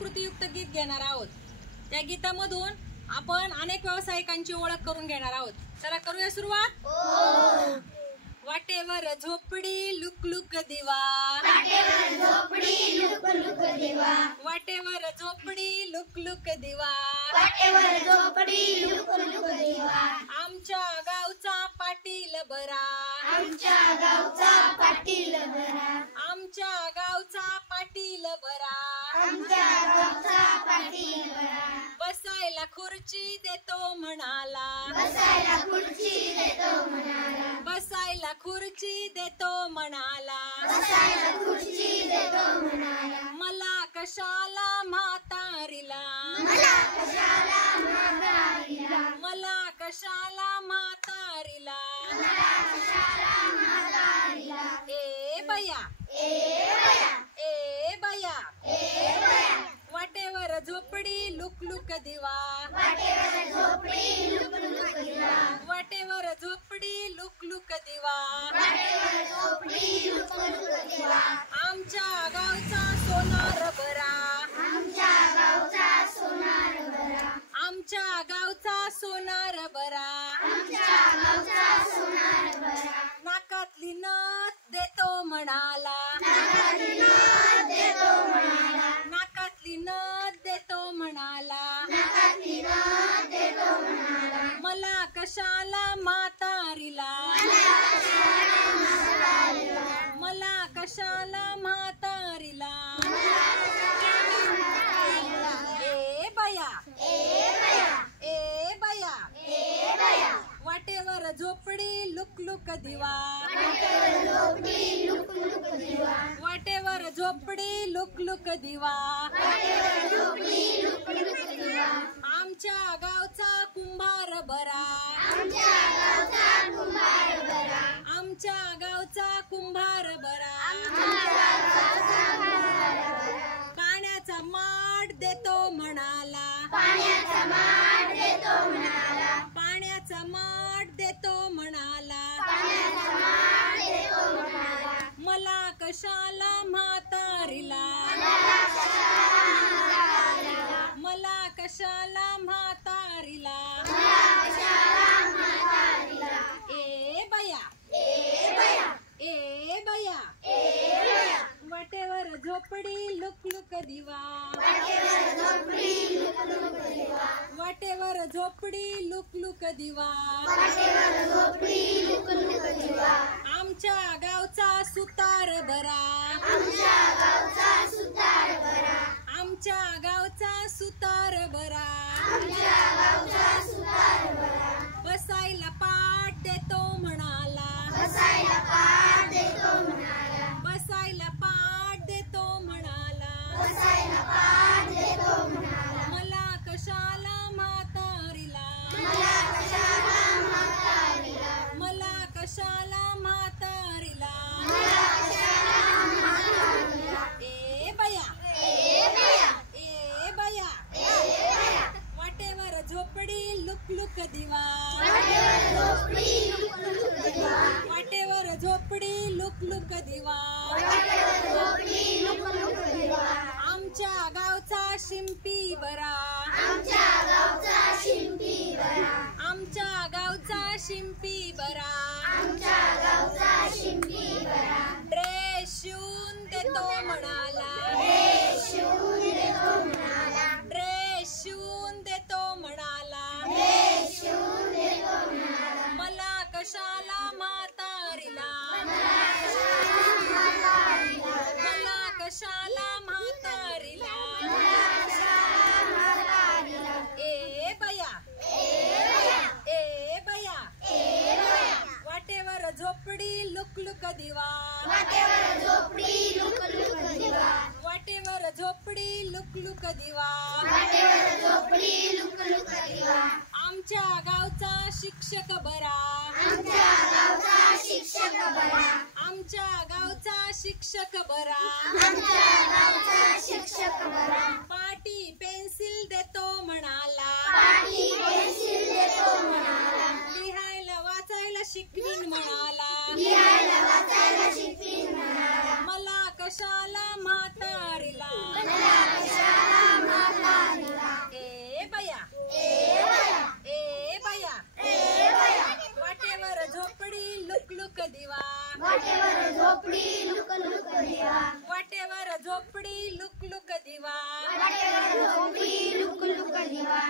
कृतीयुक्त गीत घेणार आहोत। त्या गीतामधून आपण अनेक व्यावसायिकांची ओळख करून घेणार आहोत। चला करूया सुरुवात। वाटेवर झोपडी लुकलुक दिवा, वाटेवर झोपडी लुकलुक दिवा, वाटेवर झोपडी लुकलुक दिवा, वाटेवर झोपडी लुकलुक दिवा। आमच्या गावचा पाटील बरा, आमच्या गावचा पाटील बरा, आमच्या गावचा पाटील बरा, आमच्या गावचा पाटील बरा। बसायला खुर्ची देतो म्हणाला, बसायला खुर्ची देतो म्हणाला, बसायला खुर्ची देतो म्हणाला, बसायला खुर्ची देतो म्हणाला। मला कशाला म्हातारीला, मला कशाला म्हातारीला, मला कशाला म्हातारीला, मला कशाला म्हातारीला। ए बया, ए बया, ए बया, ए बया, वाटेवर झोपडी लुकलुक दिवा, वाटेवर झोपडी लुकलुक दिवा, वाटेवर झोपडी लुकलुक दिवा, वाटेवर झोपडी लुकलुक दिवा। आमच्या गावचा सोनार बरा, आमच्या गावचा सोनार बरा, आमच्या गावचा सोनार बरा, आमच्या गावचा सोनार बरा। नाकातली नथ देतो म्हणाला, नाकातली नथ देतो म्हणाला, नाकातली नथ देतो म्हणाला, नाकातली नथ देतो म्हणाला। मला कशाला म्हातारीला, मला कशाला म्हातारीला, ए बया, ए बया, ए बया, ए बया, वाटेवर झोपडी लुकलुक दिवा, वाटेवर झोपडी लुकलुक दिवा, वाटेवर झोपडी लुकलुक दिवा, वाटेवर झोपडी लुकलुक दिवा। आमच्या गावचा कुंभार बरा, आमच्या गावचा कुंभार बरा, आमच्या गावचा कुंभार बरा, आमच्या गावचा कुंभार बरा। पाण्याचा माठ देतो म्हणाला, पाण्याचा माठ देतो म्हणाला, पाण्याचा माठ देतो म्हणाला, पाण्याचा माठ देतो म्हणाला। मला कशाला म्हातारीला, मला कशाला म्हातारीला, ए बया, ए बया, ए बया, ए बया, वाटेवर झोपडी लुकलुक दिवा, वाटेवर झोपडी लुकलुक दिवा, वाटेवर झोपडी लुकलुक दिवा, वाटेवर झोपडी लुकलुक दिवा। आमच्या गावचा सुतार बरा, आमच्या गावचा सुतार बरा, आमच्या गावचा सुतार बरा, आमच्या गावचा सुतार बरा। बसायला पाठ देतो म्हणाला, बसायला पाठ देतो म्हणाला, बसायला पाठ देतो म्हणाला, बसायला पाठ देतो म्हणाला। मला कशाला म्हातारीला, मला कशाला म्हातारीला, मला कशाला म्हातारीला, मला कशाला म्हातारीला। ए बया, ए बया, ए बया, ए बया, वाटेवर झोपडी लुकलुक दिवा, वाटेवर झोपडी लुकलुक दिवा, वाटेवर झोपडी लुकलुक दिवा, वाटेवर झोपडी लुकलुक दिवा। आमच्या गावचा शिंपी बरा, आमच्या गावचा शिंपी बरा, आमच्या गावचा शिंपी बरा, आमच्या गावचा शिंपी बरा। ड्रेस शिवून देतो म्हणाला, ड्रेस शिवून देतो म्हणाला, ड्रेस शिवून देतो म्हणाला, ड्रेस शिवून देतो म्हणाला। मला कशाला म्हातारीला, मला कशाला म्हातारीला, मला कशाला म्हातारीला, मला कशाला म्हातारीला। ए बया, ए बया, ए बया, ए बया, वाटेवर झोपडी लुकलुक दिवा, वाटेवर झोपडी लुकलुक दिवा, वाटेवर झोपडी लुकलुक दिवा, वाटेवर झोपडी लुकलुक दिवा। आमच्या गावचा शिक्षक बरा, आमच्या गावचा शिक्षक बरा, आमच्या गावचा शिक्षक बरा, आमच्या गावचा शिक्षक बरा। पाटी पेन्सिल देतो म्हणाला, पाटी पेन्सिल देतो म्हणाला, लिहायला वाचायला शिकवीन म्हणाला, लिहायला वाचायला शिकवीन म्हणाला। मला कशाला म्हातारीला, मला कशाला वाटेवर झोपडी लुक लुक दिवा वाटेवर झोपडी लुक लुक दिवा वाटेवर झोपडी लुक लुक दिवा